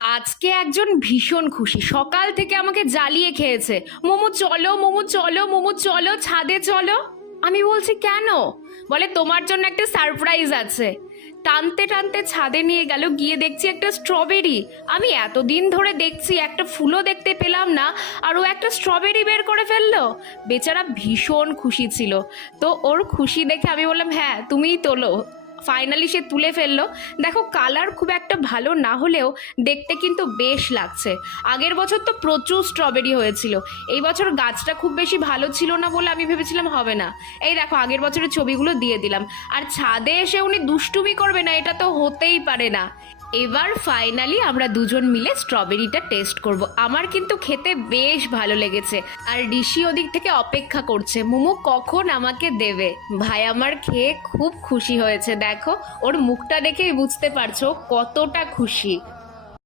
আজকে একজন ভীষণ খুশি, সকাল থেকে আমাকে জ্বালিয়ে খেয়েছে। মোমো চলো, মোমো চলো, মোমো চলো, ছাদে চলো। আমি বলছি কেন? বলে তোমার জন্য একটা সারপ্রাইজ আছে। টানতে টানতে ছাদে নিয়ে গেল, গিয়ে দেখছি একটা স্ট্রবেরি। আমি এতদিন ধরে দেখছি, একটা ফুলও দেখতে পেলাম না, আর ও একটা স্ট্রবেরি বের করে ফেললো। বেচারা ভীষণ খুশি ছিল। তো ওর খুশি দেখে আমি বললাম হ্যাঁ তুমিই তোলো। ফাইনালি সে তুলে ফেললো। দেখো, কালার খুব একটা ভালো না হলেও দেখতে কিন্তু বেশ লাগছে। আগের বছর তো প্রচুর স্ট্রবেরি হয়েছিল, এই বছর গাছটা খুব বেশি ভালো ছিল না বলে আমি ভেবেছিলাম হবে না। এই দেখো, আগের বছরের ছবিগুলো দিয়ে দিলাম। আর ছাদে এসে উনি দুষ্টুমি করবে না, এটা তো হতেই পারে না। এবার ফাইনালি আমরা দুজন মিলে স্ট্রবেরিটা টেস্ট করব। আমার কিন্তু খেতে বেশ ভালো লেগেছে। আর ঋষি ওদিক থেকে অপেক্ষা করছে মোমো কখন আমাকে দেবে। ভাই আমার খেয়ে খুব খুশি হয়েছে, দেখো ওর মুখটা দেখেই বুঝতে পারছো কতটা খুশি।